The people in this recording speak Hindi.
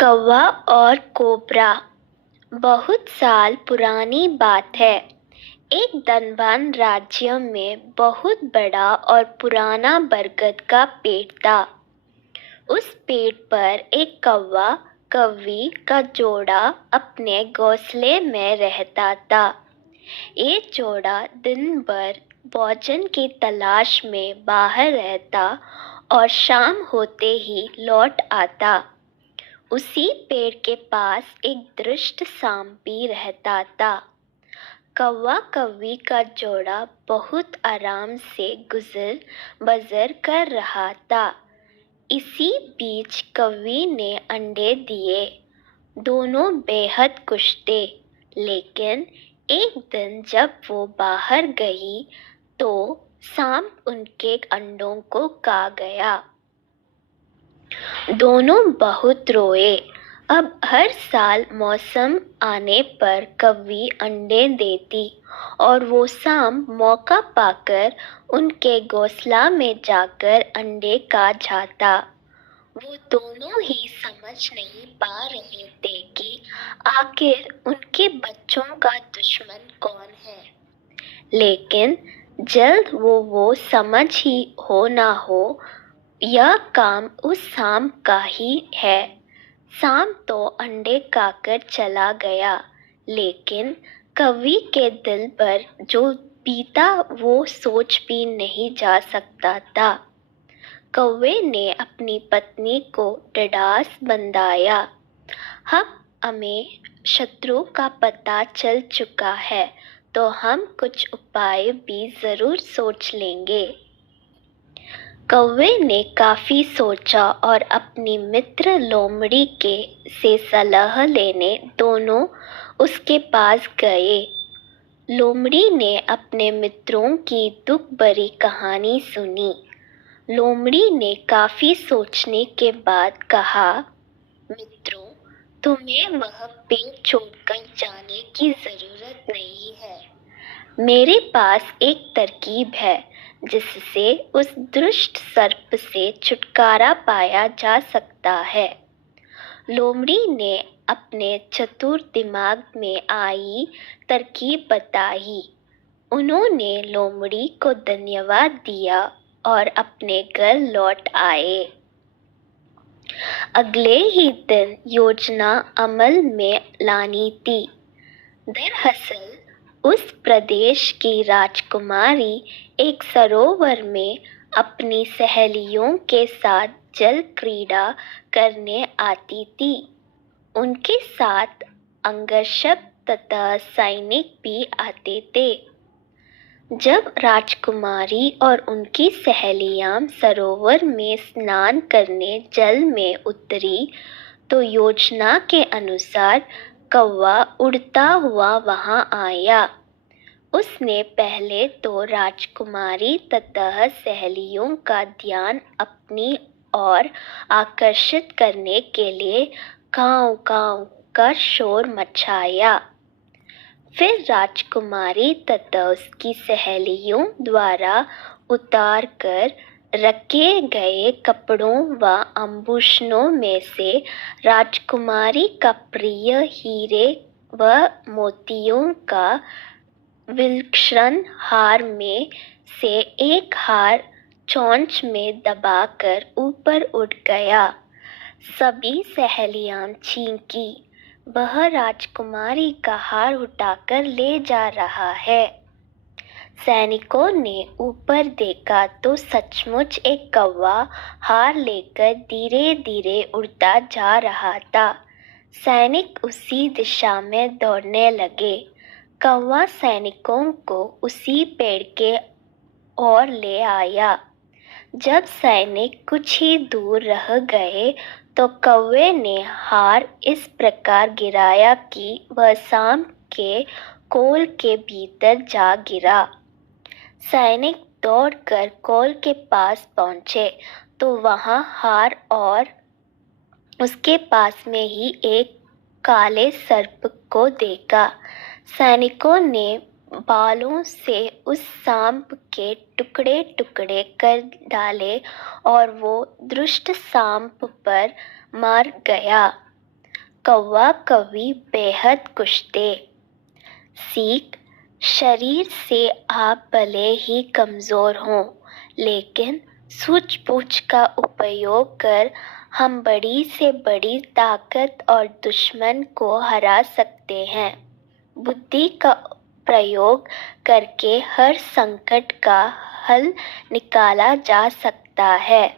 कौवा और कोबरा। बहुत साल पुरानी बात है। एक धनवान राज्य में बहुत बड़ा और पुराना बरगद का पेड़ था। उस पेड़ पर एक कौवा कौवी का जोड़ा अपने घोंसले में रहता था। ये जोड़ा दिन भर भोजन की तलाश में बाहर रहता और शाम होते ही लौट आता। उसी पेड़ के पास एक दुष्ट सांप भी रहता था। कौवा कौवी का जोड़ा बहुत आराम से गुजर बसर कर रहा था। इसी बीच कौवी ने अंडे दिए। दोनों बेहद खुश थे, लेकिन एक दिन जब वो बाहर गई तो सांप उनके अंडों को खा गया। दोनों बहुत रोए। अब हर साल मौसम आने पर कौवी अंडे देती और वो सांप मौका पाकर उनके घोंसला में जाकर अंडे खा जाता। वो दोनों ही समझ नहीं पा रहे थे कि आखिर उनके बच्चों का दुश्मन कौन है। लेकिन जल्द वो समझ ही हो ना हो, यह काम उस सांप का ही है। सांप तो अंडे खाकर चला गया, लेकिन कौवी के दिल पर जो बीता वो सोच भी नहीं जा सकता था। कौवे ने अपनी पत्नी को ढाढ़स बंधाया। अब हमें शत्रु का पता चल चुका है, तो हम कुछ उपाय भी ज़रूर सोच लेंगे। कौवे ने काफ़ी सोचा और अपनी मित्र लोमड़ी से सलाह लेने दोनों उसके पास गए। लोमड़ी ने अपने मित्रों की दुख भरी कहानी सुनी। लोमड़ी ने काफ़ी सोचने के बाद कहा, मित्रों, तुम्हें वह पेड़ छोड़कर जाने की ज़रूरत नहीं है। मेरे पास एक तरकीब है जिससे उस दुष्ट सर्प से छुटकारा पाया जा सकता है। लोमड़ी ने अपने चतुर दिमाग में आई तरकीब बताई। उन्होंने लोमड़ी को धन्यवाद दिया और अपने घर लौट आए। अगले ही दिन योजना अमल में लानी थी। दरअसल उस प्रदेश की राजकुमारी एक सरोवर में अपनी सहेलियों के साथ जल क्रीड़ा करने आती थी। उनके साथ अंगरक्षक तथा सैनिक भी आते थे। जब राजकुमारी और उनकी सहेलियां सरोवर में स्नान करने जल में उतरी तो योजना के अनुसार कौवा उड़ता हुआ वहां आया। उसने पहले तो राजकुमारी तथा सहेलियों का ध्यान अपनी ओर आकर्षित करने के लिए काऊ काऊ का शोर मचाया। फिर राजकुमारी तथा उसकी सहेलियों द्वारा उतार कर रखे गए कपड़ों व आभूषणों में से राजकुमारी का प्रिय हीरे व मोतियों का विलक्षण हार में से एक हार चोंच में दबाकर ऊपर उठ गया। सभी सहेलियां चींकी, वह राजकुमारी का हार उठाकर ले जा रहा है। सैनिकों ने ऊपर देखा तो सचमुच एक कौवा हार लेकर धीरे धीरे उड़ता जा रहा था। सैनिक उसी दिशा में दौड़ने लगे। कौवा सैनिकों को उसी पेड़ के ओर ले आया। जब सैनिक कुछ ही दूर रह गए तो कौवे ने हार इस प्रकार गिराया कि वह सांप के कोल के भीतर जा गिरा। सैनिक दौड़कर कोल के पास पहुंचे तो वहां हार और उसके पास में ही एक काले सर्प को देखा। सैनिकों ने बालों से उस सांप के टुकड़े टुकड़े कर डाले और वो दुष्ट सांप पर मार गया। कौवा कौवी बेहद कुश्ते। सीख, शरीर से आप भले ही कमज़ोर हों, लेकिन सूझबूझ का उपयोग कर हम बड़ी से बड़ी ताकत और दुश्मन को हरा सकते हैं। बुद्धि का प्रयोग करके हर संकट का हल निकाला जा सकता है।